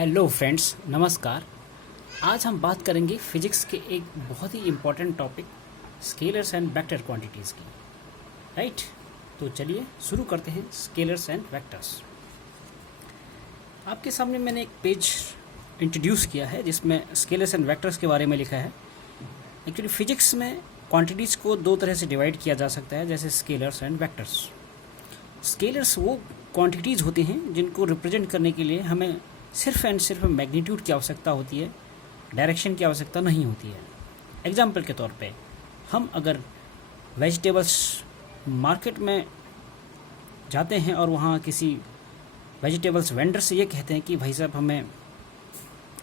Hello friends, नमस्कार। आज हम बात करेंगे फिजिक्स के एक बहुत ही important topic scalars and vector quantities की। राइट, तो चलिए शुरू करते हैं स्केलर्स एंड वेक्टर्स। आपके सामने मैंने एक पेज इंट्रोड्यूस किया है जिसमें स्केलर्स एंड वेक्टर्स के बारे में लिखा है। एक्चुअली फिजिक्स में क्वांटिटीज़ को दो तरह से डिवाइड किया जा सकता है, जैसे स्केलर्स एंड वेक्टर्स। स्केलर्स वो क्वांटिटीज़ होती हैं जिनको रिप्रेजेंट करने के लिए हमें सिर्फ एंड सिर्फ मैग्नीट्यूड की आवश्यकता होती है, डायरेक्शन की आवश्यकता नहीं होती है। एग्जाम्पल के तौर पे हम अगर वेजिटेबल्स मार्केट में जाते हैं और वहाँ किसी वेजिटेबल्स वेंडर से ये कहते हैं कि भाई साहब हमें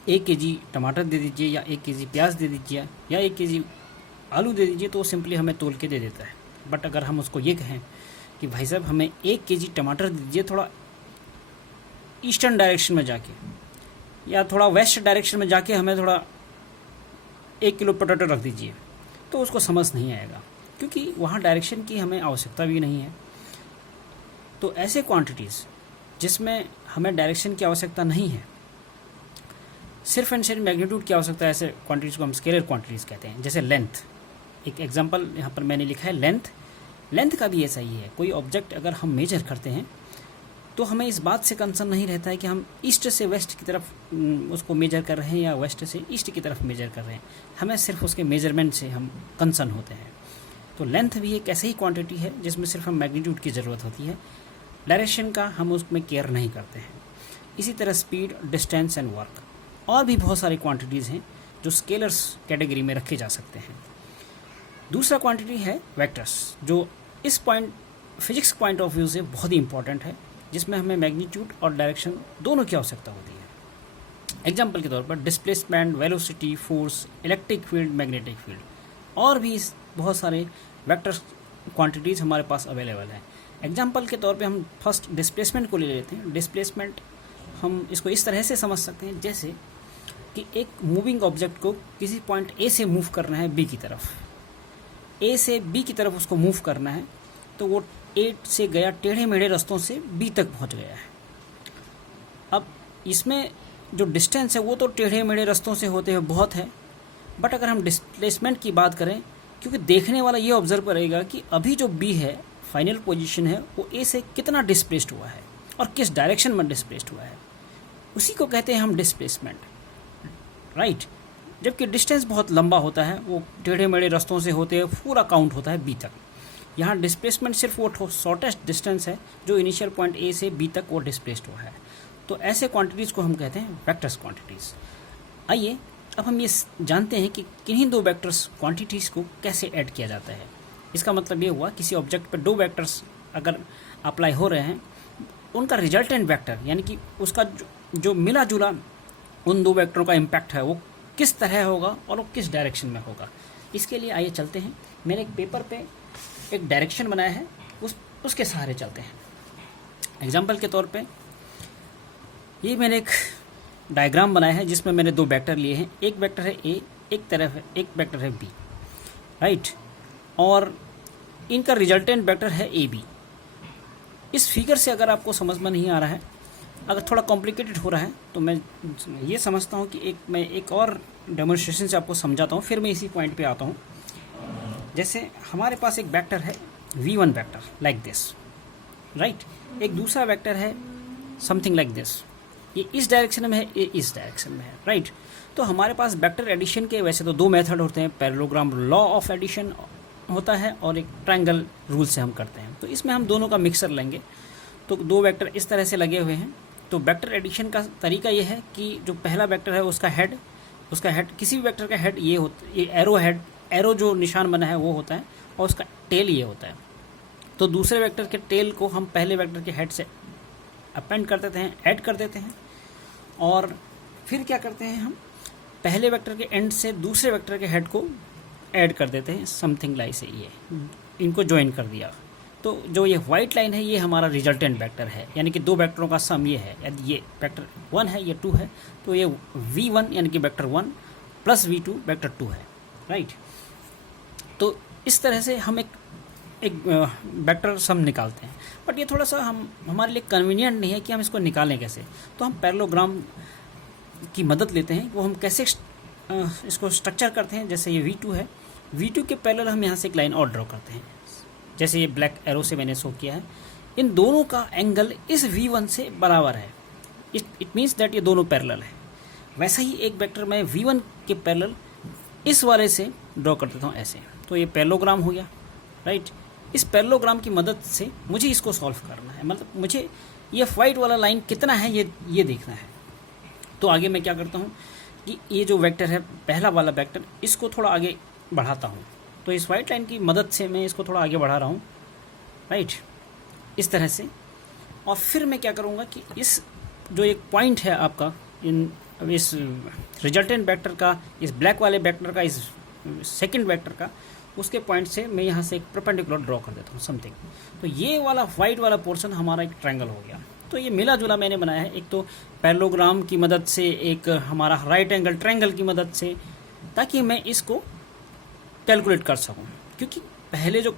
1 केजी टमाटर दे दीजिए या 1 केजी प्याज दे दीजिए या 1 केजी आलू दे दीजिए, तो वो सिंपली हमें तोल के दे देता है। बट अगर हम उसको ये कहें कि भाई साहब हमें 1 केजी टमाटर दे दीजिए थोड़ा ईस्टर्न डायरेक्शन में जाके, या थोड़ा वेस्ट डायरेक्शन में जाके हमें थोड़ा 1 किलो पोटैटो रख दीजिए, तो उसको समझ नहीं आएगा, क्योंकि वहाँ डायरेक्शन की हमें आवश्यकता भी नहीं है। तो ऐसे क्वांटिटीज़ जिसमें हमें डायरेक्शन की आवश्यकता नहीं है, सिर्फ एंड सिर्फ मैग्नीट्यूड की आवश्यकता है, ऐसे क्वांटिटीज़ को हम स्केलर क्वांटिटीज़ कहते हैं। जैसे लेंथ, एक एग्जांपल यहाँ पर मैंने लिखा है लेंथ का भी ऐसा ही है। कोई ऑब्जेक्ट अगर हम मेजर करते हैं तो हमें इस बात से कंसर्न नहीं रहता है कि हम ईस्ट से वेस्ट की तरफ उसको मेजर कर रहे हैं या वेस्ट से ईस्ट की तरफ मेजर कर रहे हैं। हमें सिर्फ उसके मेजरमेंट से हम कंसर्न होते हैं। तो लेंथ भी एक ऐसी ही क्वांटिटी है जिसमें सिर्फ हम मैग्नीट्यूड की ज़रूरत होती है, डायरेक्शन का हम उसमें केयर नहीं करते हैं। इसी तरह स्पीड, डिस्टेंस एंड वर्क, और भी बहुत सारी क्वांटिटीज़ हैं जो स्केलर्स कैटेगरी में रखे जा सकते हैं। दूसरा क्वांटिटी है वेक्टर्स, जो इस point physics point of view से बहुत ही इंपॉर्टेंट है, जिसमें हमें मैग्नीट्यूड और डायरेक्शन दोनों की आवश्यकता होती है। एग्जाम्पल के तौर पर displacement, velocity, force, electric field, magnetic field, और भी बहुत सारे वेक्टर क्वांटिटीज़ हमारे पास अवेलेबल हैं। एग्जाम्पल के तौर पे हम फर्स्ट डिस्प्लेसमेंट को ले लेते हैं। डिस्प्लेसमेंट हम इसको इस तरह से समझ सकते हैं जैसे कि एक मूविंग ऑब्जेक्ट को किसी पॉइंट ए से मूव करना है बी की तरफ, ए से बी की तरफ उसको मूव करना है, तो वो ए से गया टेढ़े मेढ़े रास्तों से बी तक पहुंच गया है। अब इसमें जो डिस्टेंस है वो तो टेढ़े मेढ़े रास्तों से होते हुए बहुत है, बट अगर हम डिस्प्लेसमेंट की बात करें, क्योंकि देखने वाला ये ऑब्जर्व करेगा कि अभी जो बी है, फाइनल पोजीशन है, वो ए से कितना डिस्प्लेस्ड हुआ है और किस डायरेक्शन में डिस्प्लेस्ड हुआ है, उसी को कहते हैं हम डिस्प्लेसमेंट। राइट, जबकि डिस्टेंस बहुत लंबा होता है, वो टेढ़े मेढ़े रास्तों से होते हुए पूरा काउंट होता है बी तक। यहाँ डिस्प्लेसमेंट सिर्फ वो शॉर्टेस्ट डिस्टेंस है जो इनिशियल पॉइंट ए से बी तक वो डिस्प्लेस्ड हुआ है। तो ऐसे क्वांटिटीज़ को हम कहते हैं वेक्टर्स क्वांटिटीज़। आइए अब हम ये जानते हैं कि किन्हीं दो वेक्टर्स क्वांटिटीज़ को कैसे ऐड किया जाता है। इसका मतलब ये हुआ किसी ऑब्जेक्ट पर दो वेक्टर्स अगर अप्लाई हो रहे हैं, उनका रिजल्टेंट वेक्टर यानी कि उसका जो मिला जुला उन दो वेक्टरों का इम्पैक्ट है वो किस तरह होगा और वो किस डायरेक्शन में होगा। इसके लिए आइए चलते हैं। मैंने एक पेपर पे एक डायरेक्शन बनाया है, उसके सहारे चलते हैं। एग्जाम्पल के तौर पे ये मैंने एक डायग्राम बनाया है जिसमें मैंने दो वेक्टर लिए हैं। एक वेक्टर है ए, एक तरफ है, एक वेक्टर है बी। राइट, और इनका रिजल्टेंट वेक्टर है ए बी। इस फिगर से अगर आपको समझ में नहीं आ रहा है, अगर थोड़ा कॉम्प्लिकेटेड हो रहा है, तो मैं ये समझता हूँ कि मैं एक और डेमोन्स्ट्रेशन से आपको समझाता हूँ, फिर मैं इसी पॉइंट पे आता हूँ। जैसे हमारे पास एक वेक्टर है v1 vector like this, right. एक दूसरा वेक्टर है समथिंग लाइक दिस, ये इस डायरेक्शन में है, ये इस डायरेक्शन में है, राइट। तो हमारे पास वेक्टर एडिशन के वैसे तो दो मेथड होते हैं, पैरेललोग्राम लॉ ऑफ एडिशन होता है और एक ट्रायंगल रूल से हम करते हैं। तो इसमें हम दोनों का मिक्सर लेंगे। तो दो वेक्टर इस तरह से लगे हुए हैं। तो वेक्टर एडिशन का तरीका ये है कि जो पहला वेक्टर है उसका हेड किसी भी वेक्टर का हेड ये एरो जो निशान बना है वो होता है, और उसका टेल ये होता है। तो दूसरे वेक्टर के टेल को हम पहले वेक्टर के हेड से अपेंड कर देते हैं, ऐड कर देते हैं, और फिर क्या करते हैं, हम पहले वेक्टर के एंड से दूसरे वेक्टर के हेड को ऐड कर देते हैं, समथिंग लाइक से ये इनको ज्वाइन कर दिया। तो जो ये वाइट लाइन है ये हमारा रिजल्टेंट वेक्टर है, यानी कि दो वेक्टरों का सम ये है। यदि ये वेक्टर 1 है, ये 2 है, तो ये v1 यानी कि वेक्टर 1 प्लस v2 वेक्टर 2 है, राइट। तो इस तरह से हम एक वेक्टर सम निकालते हैं, बट ये थोड़ा सा हमारे लिए कन्वीनियंट नहीं है कि हम इसको निकालें कैसे। तो हम पैरेललोग्राम की मदद लेते हैं वो हम कैसे इसको स्ट्रक्चर करते हैं। जैसे ये V2 है, V2 के पैरेलल हम यहाँ से एक लाइन और ड्रॉ करते हैं, जैसे ये ब्लैक एरो से मैंने शो किया है। इन दोनों का एंगल इस V1 से बराबर है, इट मीन्स दैट ये दोनों पैरेलल है। वैसा ही एक वेक्टर मैं V1 के पैरेलल इस वाले से ड्रॉ कर देता हूँ ऐसे, तो ये पैरेललोग्राम हो गया, राइट। इस पैरेललोग्राम की मदद से मुझे इसको सॉल्व करना है, मतलब मुझे ये वाइट वाला लाइन कितना है ये देखना है। तो आगे मैं क्या करता हूँ कि ये जो वेक्टर है पहला वाला वेक्टर, इसको थोड़ा आगे बढ़ाता हूँ। तो इस वाइट लाइन की मदद से मैं इसको थोड़ा आगे बढ़ा रहा हूँ, राइट, इस तरह से। और फिर मैं क्या करूँगा कि इस जो एक पॉइंट है आपका इस रिजल्टेंट वेक्टर का, इस ब्लैक वाले वेक्टर का, इस सेकंड वेक्टर का, उसके पॉइंट से मैं यहाँ से एक परपेंडिकुलर ड्रॉ कर देता हूँ समथिंग। तो ये वाला वाइट वाला पोर्शन हमारा एक ट्रायंगल हो गया। तो ये मिला जुला मैंने बनाया है, एक तो पैरेललोग्राम की मदद से, एक हमारा राइट एंगल ट्रायंगल की मदद से, ताकि मैं इसको कैलकुलेट कर सकूं। क्योंकि पहले जो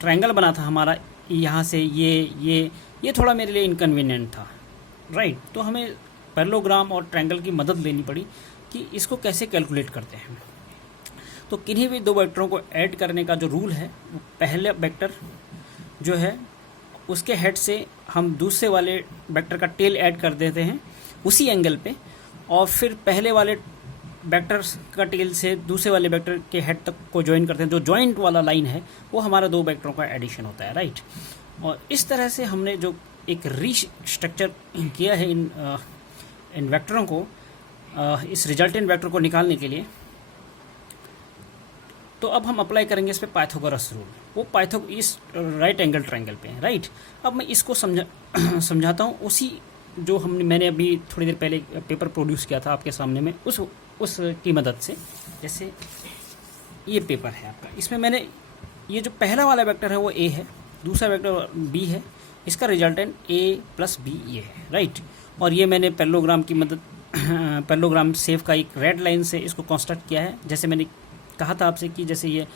ट्रायंगल बना था हमारा यहाँ से ये थोड़ा मेरे लिए इनकन्वीनियंट था, राइट। तो हमें पैरेललोग्राम और ट्रायंगल की मदद लेनी पड़ी कि इसको कैसे कैलकुलेट करते हैं। तो किन्हीं भी दो वेक्टरों को ऐड करने का जो रूल है, वो पहले वेक्टर जो है उसके हेड से हम दूसरे वाले वेक्टर का टेल ऐड कर देते हैं उसी एंगल पे, और फिर पहले वाले वेक्टर का टेल से दूसरे वाले वेक्टर के हेड तक को ज्वाइन करते हैं। जो जॉइंट वाला लाइन है वो हमारा दो वेक्टरों का एडिशन होता है, राइट। और इस तरह से हमने जो एक रीस्ट्रक्चर किया है इन वेक्टरों को, इस रिजल्टेंट वेक्टर को निकालने के लिए। तो अब हम अप्लाई करेंगे इस पे पाइथागोरस रूल, वो इस राइट एंगल ट्रायंगल पे है, राइट। अब मैं इसको समझाता हूँ उसी जो मैंने अभी थोड़ी देर पहले पेपर प्रोड्यूस किया था आपके सामने में, उस की मदद से। जैसे ये पेपर है आपका, इसमें मैंने ये जो पहला वाला वेक्टर है वो A है, दूसरा वेक्टर B है, इसका रिजल्टेंट A+B ये है, राइट। और ये मैंने पैरेललोग्राम सेव का एक रेड लाइन से इसको कंस्ट्रक्ट किया है। जैसे मैंने कहा था आपसे कि जैसे ये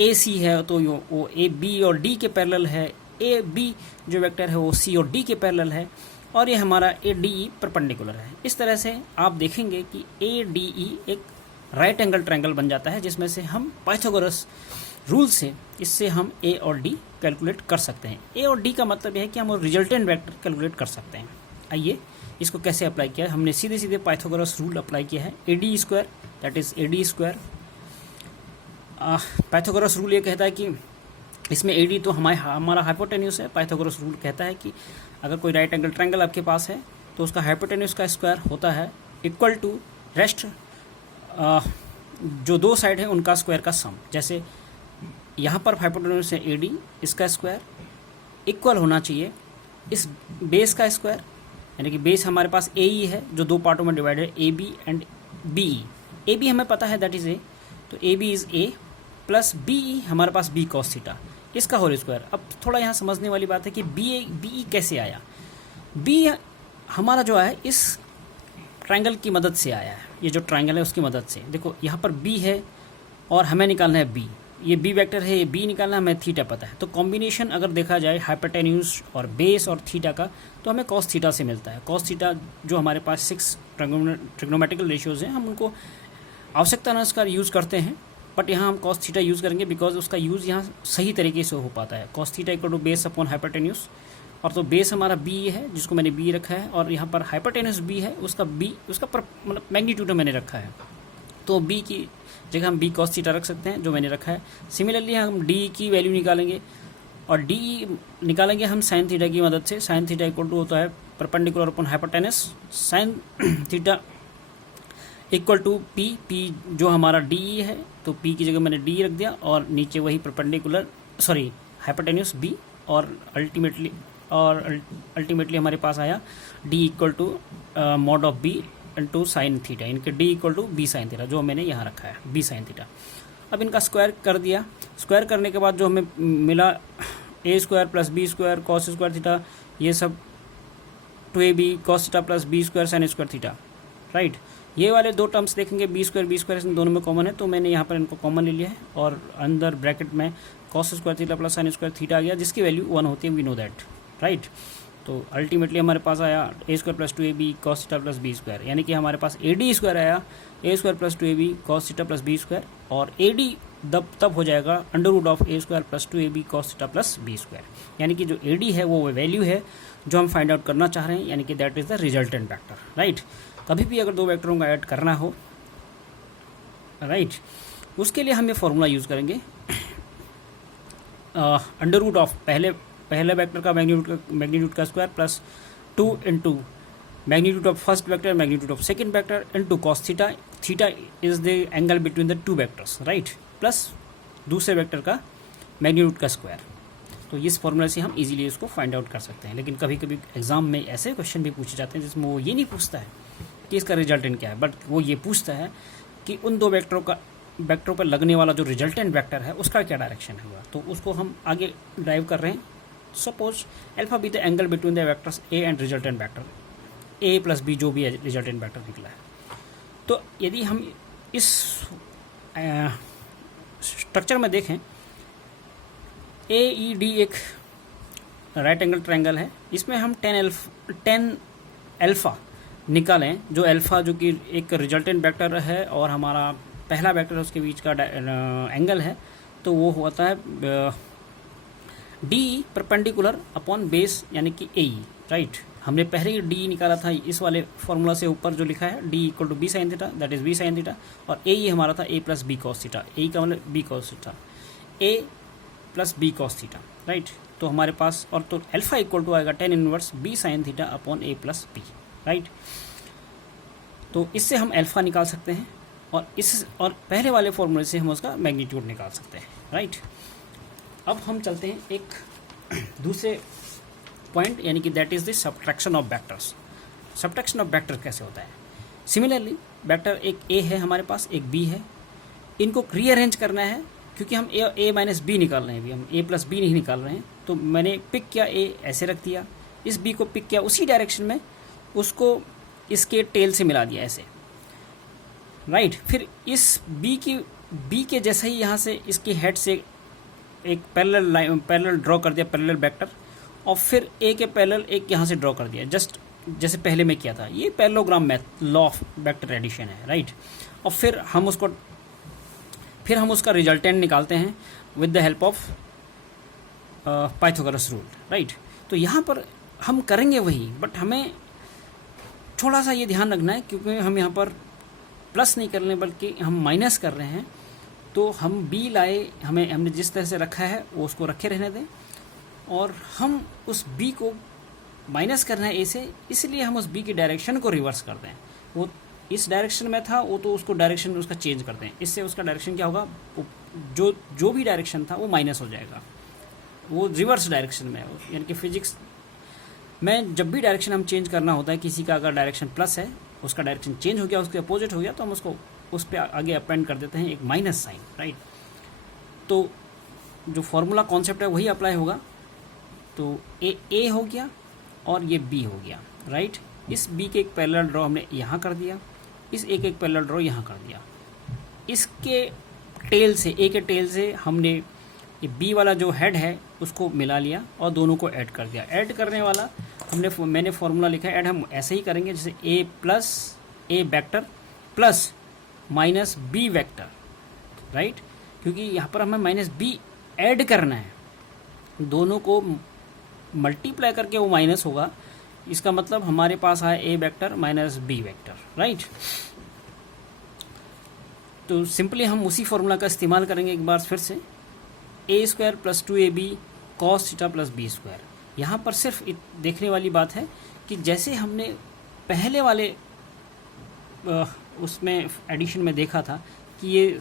AC है तो वो AB और D के पैरेलल है, AB जो वेक्टर है वो C और D के पैरेलल है, और ये हमारा ADE परपेंडिकुलर है। इस तरह से आप देखेंगे कि ADE एक राइट एंगल ट्रायंगल बन जाता है, जिसमें से हम पाइथागोरस रूल से इससे हम A और D कैलकुलेट कर सकते हैं। A और D का मतलब यह है कि हम रिजल्टेंट वेक्टर कैलकुलेट कर सकते हैं। आइए इसको कैसे अप्लाई किया है। हमने सीधे सीधे पाइथागोरस रूल अप्लाई किया है। AD², that is AD²। Pythagoras rule ये कहता है कि इसमें AD तो हमारा हाइपोटेन्यूस है। पाइथागोरस रूल कहता है कि अगर कोई राइट एंगल ट्रायंगल आपके पास है तो उसका हाइपोटेन्यूस का स्क्वायर होता है इक्वल टू रेस्ट जो दो साइड है उनका स्क्वायर का सम। जैसे यहाँ पर हाइपोटेन्यूस है AD, इसका स्क्वायर इक्वल होना चाहिए इस बेस का स्क्वायर, यानी कि बेस हमारे पास AE है जो दो पार्टों में डिवाइडेड है, AB एंड BE। AB हमें पता है दैट इज A, तो AB is A plus BE हमारे पास B cos थीटा, इसका होल स्क्वायर। अब थोड़ा यहाँ समझने वाली बात है कि BE कैसे आया। B हमारा जो है इस ट्रायंगल की मदद से आया है, ये जो ट्रायंगल है उसकी मदद से। देखो यहाँ पर B है और हमें निकालना है B, ये B वेक्टर है, ये B निकालना है, हमें थीटा पता है। तो कॉम्बिनेशन अगर देखा जाए हाइपोटेन्यूस और बेस और थीटा का, तो हमें cos थीटा से मिलता है। cos थीटा जो हमारे पास 6 ट्रिग्नोमेट्रिकल रेशियोज़ हैं, हम उनको आवश्यकता अनुसार यूज़ करते हैं, बट यहाँ हम cos थीटा यूज़ करेंगे बिकॉज उसका यूज़ यहाँ सही तरीके से हो पाता है। cos theta equal to base upon hypotenuse, और तो बेस हमारा B है जिसको मैंने B रखा है, और यहाँ पर हाइपोटेन्यूस B है, उसका मतलब मैग्नीट्यूड मैंने रखा है, तो B की जगह हम B cos थीटा रख सकते हैं जो मैंने रखा है। सिमिलरली हम D की वैल्यू निकालेंगे, और D निकालेंगे हम साइन थीटा की मदद से। साइन थीटा इक्वल टू होता है perpendicular upon hypotenuse, sine theta equal to P जो हमारा DE है, तो P की जगह मैंने D रख दिया, और नीचे वही परपेंडिकुलर हाइपोटेन्यूस B, और अल्टीमेटली हमारे पास आया D equal to mod of B into sine theta, इनके D equal to B sine theta जो मैंने यहाँ रखा है B साइन थीटा। अब इनका स्क्वायर कर दिया। स्क्वायर करने के बाद जो हमें मिला A² plus B² cos square theta, ये सब 2AB cos theta plus B² sign square theta, right. ये वाले दो टर्म्स देखेंगे B² इन दोनों में कॉमन है, तो मैंने यहाँ पर इनको कॉमन ले लिया है, और अंदर ब्रैकेट में cos square theta plus sine square theta आ गया, जिसकी वैल्यू 1 होती है, वी नो दैट, राइट। तो अल्टीमेटली हमारे पास आया a square plus 2ab cos theta plus b square, यानी कि हमारे पास ए डी स्क्वायर आया a square plus 2ab cos theta plus b square, और ए डी तब हो जाएगा under root of a square plus 2ab cos theta plus b square, यानी कि जो ए डी है वो वैल्यू है जो हम फाइंड आउट करना चाह रहे हैं, यानी कि that is the resultant vector, right. कभी भी अगर दो वैक्टरों का ऐड करना हो, राइट, उसके लिए हम ये फॉर्मूला यूज़ करेंगे अंडर रूट ऑफ पहले वेक्टर का मैग्नीट्यूड का square plus 2 into magnitude of first vector magnitude of second vector into cos theta, theta is the angle between the two vectors, right, plus दूसरे vector का magnitude का square. तो इस formula से हम इजीली इसको फाइंड आउट कर सकते हैं। लेकिन कभी कभी एग्जाम में ऐसे क्वेश्चन भी पूछे जाते हैं जिसमें वो ये नहीं पूछता है कि इसका रिजल्टेंट क्या है, बट वो ये पूछता है कि उन दो वेक्टरों पर लगने वाला जो रिजल्टेंट वेक्टर है उसका क्या डायरेक्शन होगा। तो उसको हम आगे ड्राइव कर रहे हैं। Suppose alpha be the angle between the vectors A and resultant vector A plus B, जो भी रिजल्टेंट वेक्टर निकला है। तो यदि हम इस स्ट्रक्चर में देखें, ए ई डी एक राइट एंगल ट्रायंगल है, इसमें हम 10 अल्फ़ा निकालें, जो अल्फ़ा जो कि एक रिजल्टेंट वेक्टर है और हमारा पहला वेक्टर उसके बीच का एंगल है, तो वो होता है डी परपेंडिकुलर अपॉन बेस, यानी कि ए ई, राइट। हमने पहले ही डी निकाला था इस वाले फॉर्मूला से, ऊपर जो लिखा है d equal to b sine theta, that is b sine theta, और ए ई हमारा था a plus b cos theta, a का मतलब b cos theta, a plus b cos theta, right. तो हमारे पास और तो अल्फा इक्वल टू आएगा 10 inverse b sine theta upon a plus b, right. तो इससे हम अल्फा निकाल सकते हैं और पहले वाले फॉर्मूले से हम उसका मैग्नीट्यूड निकाल सकते हैं, राइट। अब हम चलते हैं एक दूसरे पॉइंट, यानी कि that is the subtraction of vectors. Subtraction of vector कैसे होता है? सिमिलरली वेक्टर एक ए है हमारे पास, एक बी है, इनको रीअरेंज करना है क्योंकि हम ए माइनस बी निकाल रहे हैं, अभी हम ए प्लस बी नहीं निकाल रहे हैं। तो मैंने पिक किया ए, ऐसे रख दिया, इस बी को पिक किया उसी डायरेक्शन में, उसको इसके टेल से मिला दिया ऐसे, राइट। फिर इस बी के जैसे ही यहाँ से इसकी हेड से एक पैरेलल ड्रॉ कर दिया, पैरेलल वेक्टर, और फिर ए के पैरेलल एक यहाँ से ड्रॉ कर दिया, जस्ट जैसे पहले मैं किया था। ये parallelogram math, law of vector addition है, राइट। और फिर हम उसका रिजल्टेंट निकालते हैं with the help of Pythagoras rule, right. तो यहाँ पर हम करेंगे वही, बट हमें थोड़ा सा ये ध्यान रखना है क्योंकि हम यहाँ पर प्लस नहीं कर रहे हैं बल्कि हम माइनस कर रहे हैं। तो हम बी लाए, हमने जिस तरह से रखा है वो उसको रखे रहने दें, और हम उस बी को माइनस करना है ए से, इसलिए हम उस बी की डायरेक्शन को रिवर्स कर दें। वो इस डायरेक्शन में था, वो तो उसको डायरेक्शन उसका चेंज कर दें, इससे उसका डायरेक्शन क्या होगा, जो भी डायरेक्शन था वो माइनस हो जाएगा, वो रिवर्स डायरेक्शन में है। यानी कि फिजिक्स में जब भी डायरेक्शन हम चेंज करना होता है, किसी का अगर डायरेक्शन प्लस है, उसका डायरेक्शन चेंज हो गया, उसके अपोजिट हो गया, तो हम उसको उस पर आगे अपेंड कर देते हैं एक माइनस साइन, राइट। तो जो फॉर्मूला कॉन्सेप्ट है वही अप्लाई होगा। तो ए हो गया और ये बी हो गया, राइट। इस बी के एक पैरेलल ड्रॉ हमने यहाँ कर दिया, इस ए के एक पैरेलल ड्रॉ यहाँ कर दिया। इसके टेल से, ए के टेल से हमने ये बी वाला जो हेड है उसको मिला लिया और दोनों को ऐड कर दिया। ऐड करने वाला मैंने फॉर्मूला लिखा है, ऐड हम ऐसे ही करेंगे जैसे a plus a vector plus minus b vector, right. क्योंकि यहाँ पर हमें माइनस बी ऐड करना है, दोनों को मल्टीप्लाई करके वो माइनस होगा, इसका मतलब हमारे पास आया a vector minus b vector, right. तो सिंपली हम उसी फॉर्मूला का इस्तेमाल करेंगे एक बार फिर से, a square plus 2ab cos theta plus b square. यहाँ पर सिर्फ देखने वाली बात है कि जैसे हमने पहले वाले उसमें एडिशन में देखा था कि ये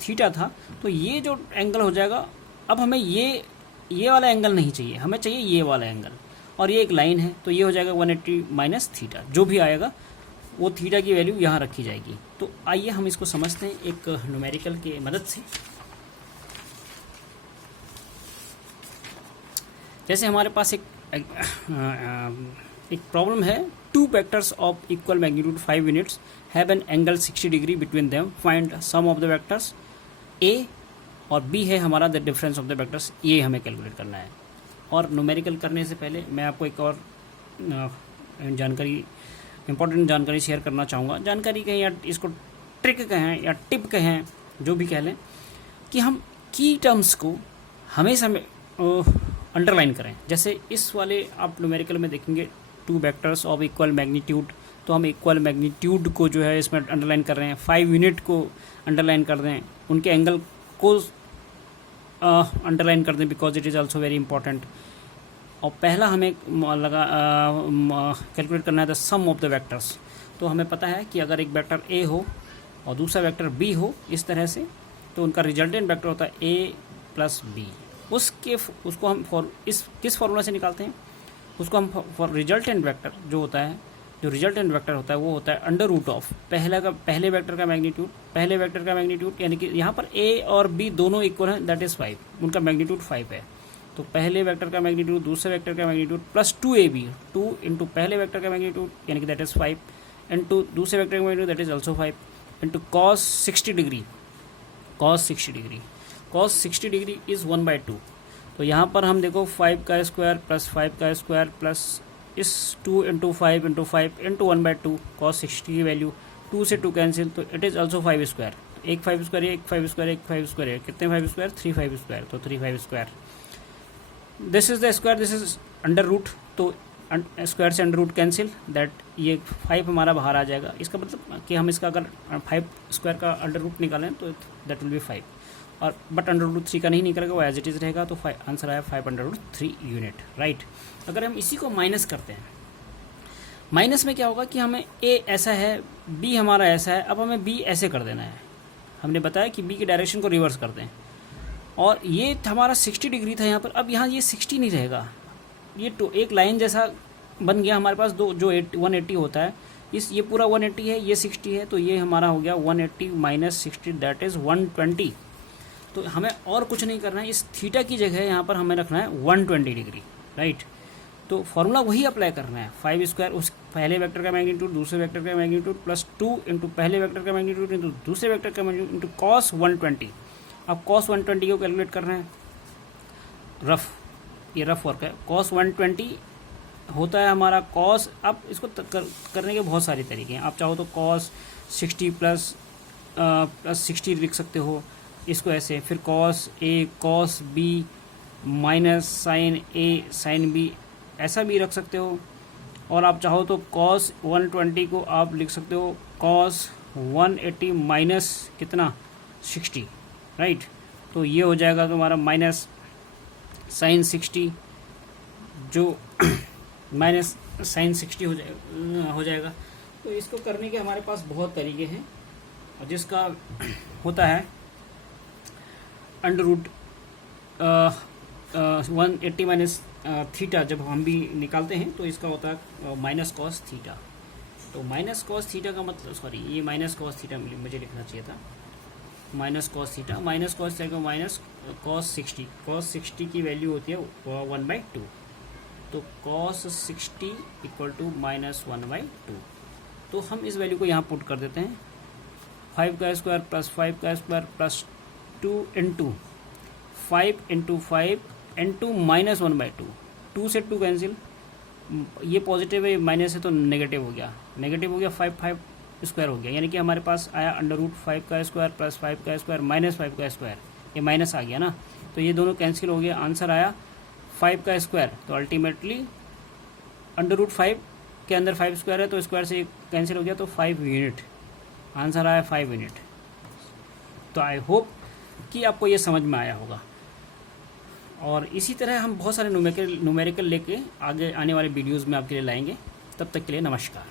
थीटा था, तो ये जो एंगल हो जाएगा, अब हमें ये वाला एंगल नहीं चाहिए, हमें चाहिए ये वाला एंगल, और ये एक लाइन है, तो ये हो जाएगा 180 माइनस थीटा, जो भी आएगा वो थीटा की वैल्यू यहाँ रखी जाएगी। तो आइए हम इसको समझते हैं एक न्यूमेरिकल के मदद से। जैसे हमारे पास एक प्रॉब्लम है, two vectors of equal magnitude 5 units have an angle 60 degree between them, find sum of the vectors. A और बी है हमारा the difference of the vectors, ये हमें कैलकुलेट करना है। और न्यूमेरिकल करने से पहले मैं आपको एक और जानकारी, इम्पोर्टेंट जानकारी शेयर करना चाहूँगा। जानकारी कहें या इसको ट्रिक कहें या टिप कहें, जो भी कह लें, कि हम की टर्म्स को हमेशा में अंडरलाइन करें। जैसे इस वाले आप न्यूमेरिकल में देखेंगे 2 वेक्टर्स ऑफ इक्वल मैग्नीट्यूड, तो हम इक्वल मैग्नीट्यूड को जो है इसमें अंडरलाइन कर रहे हैं। 5 यूनिट को अंडरलाइन कर दें, उनके एंगल को अंडरलाइन कर दें, because it is also very important. और पहला हमें कैलकुलेट करना है the sum of the vectors. तो हमें पता है कि अगर एक वेक्टर ए हो और दूसरा वेक्टर बी हो इस तरह से, तो उनका रिजल्टेंट वेक्टर होता है ए प्लस बी। उसको हम किस फॉर्मूला से निकालते हैं? उसको हम फॉर रिजल्टेंट वेक्टर जो होता है, जो रिजल्टेंट वेक्टर होता है वो होता है अंडर रूट ऑफ पहले वेक्टर का मैग्नीट्यूड, यानी कि यहाँ पर ए और बी दोनों इक्वल हैं, दैट इज़ 5, उनका मैग्नीट्यूड 5 है। तो पहले वेक्टर का मैग्नीट्यूड दूसरे वेक्टर का मैग्नीट्यूड प्लस 2ab, 2 इंटू पहले वेक्टर का मैग्नीट्यूड यानी कि दैट इज़ 5 इंटू दूसरे वेक्टर का magnitude that is also 5 into cos 60 degree is 1/2। तो यहाँ पर हम देखो 5 का स्क्वायर प्लस 5 का स्क्वायर प्लस इस 2 इंटू 5 इंटू 5 इंटू 1/2, cos 60 की वैल्यू 2 से 2 कैंसिल, तो इट इज़ ऑल्सो 5 स्क्वायर। एक 5 स्क्वायर है, एक 5 स्क्वायर, एक 5 स्क्वायर है, कितने 5 स्क्वायर? 3 5 स्क्वायर, तो 3 5 square. This is the square, this is under root, तो स्क्वायर से अंडर रूट कैंसिल, दैट ये 5 हमारा बाहर आ जाएगा। इसका मतलब कि हम इसका अगर 5 स्क्वायर का अंडर रूट निकालें तो दैट विल बी 5, और बट अंडर रूट 3 का नहीं निकलेगा, वो एज इट इज़ रहेगा। तो आंसर आया 5 अंडर रूट 3 यूनिट, राइट। अगर हम इसी को माइनस करते हैं, माइनस में क्या होगा कि हमें ए ऐसा है, बी हमारा ऐसा है, अब हमें बी ऐसे कर देना है। हमने बताया कि बी की डायरेक्शन को रिवर्स कर दें, और ये हमारा 60 डिग्री था यहाँ पर, अब यहाँ ये 60 नहीं रहेगा, ये एक लाइन जैसा बन गया हमारे पास, दो जो 180 होता है, ये पूरा 180 है, ये 60 है, तो ये हमारा हो गया 180 माइनस 60 दैट इज़ 120। तो हमें और कुछ नहीं करना है, इस थीटा की जगह यहाँ पर हमें रखना है 120 डिग्री, राइट। तो फॉर्मूला वही अप्लाई करना है, 5 स्क्वायर उस पहले वेक्टर का मैग्नीट्यूड दूसरे वेक्टर का मैग्नीट्यूड प्लस 2 इंटू पहले वेक्टर का मैग्नीट्यूड इंटू दूसरे वेक्टर का मैग्नीट्यूड इंटू cos 120। अब cos 120 को कैलकुलेट करना है, ये रफ वर्क है। cos 120 होता है हमारा cos, अब इसको करने के बहुत सारे तरीके हैं। आप चाहो तो cos 60 प्लस 60 लिख सकते हो इसको ऐसे, फिर cos a cos b minus sine a sine b ऐसा भी रख सकते हो, और आप चाहो तो cos 120 को आप लिख सकते हो cos 180 माइनस कितना 60, राइट। तो ये हो जाएगा तुम्हारा माइनस साइन 60, जो माइनस साइन 60 हो जाएगा। तो इसको करने के हमारे पास बहुत तरीके हैं, और जिसका होता है अंडर रूट 180 माइनस थीटा, जब हम भी निकालते हैं तो इसका होता है माइनस कॉस थीटा। तो माइनस कॉस थीटा का मतलब, सॉरी ये माइनस कॉस थीटा मुझे लिखना चाहिए था, minus cos theta minus cos 60 की वैल्यू होती है 1/2। तो cos 60 इक्वल टू माइनस 1/2। तो हम इस वैल्यू को यहाँ पुट कर देते हैं, 5 का स्क्वायर प्लस 5 का square plus 2 into 5 into 5 into minus 1/2, 2 से 2 कैंसिल, ये पॉजिटिव है, माइनस है तो नेगेटिव हो गया, 5 स्क्वायर हो गया, यानी कि हमारे पास आया अंडर रूट 5 का स्क्वायर प्लस 5 का स्क्वायर माइनस 5 का स्क्वायर, ये माइनस आ गया ना, तो ये दोनों कैंसिल हो गया, आंसर आया 5 का स्क्वायर। तो अल्टीमेटली अंडर रूट 5 के अंदर 5 स्क्वायर है, तो स्क्वायर से कैंसिल हो गया, तो 5 यूनिट, आंसर आया 5 यूनिट। तो आई होप कि आपको ये समझ में आया होगा, और इसी तरह हम बहुत सारे न्यूमेरिकल लेके आगे आने वाले वीडियोज़ में आपके लिए लाएंगे। तब तक के लिए नमस्कार।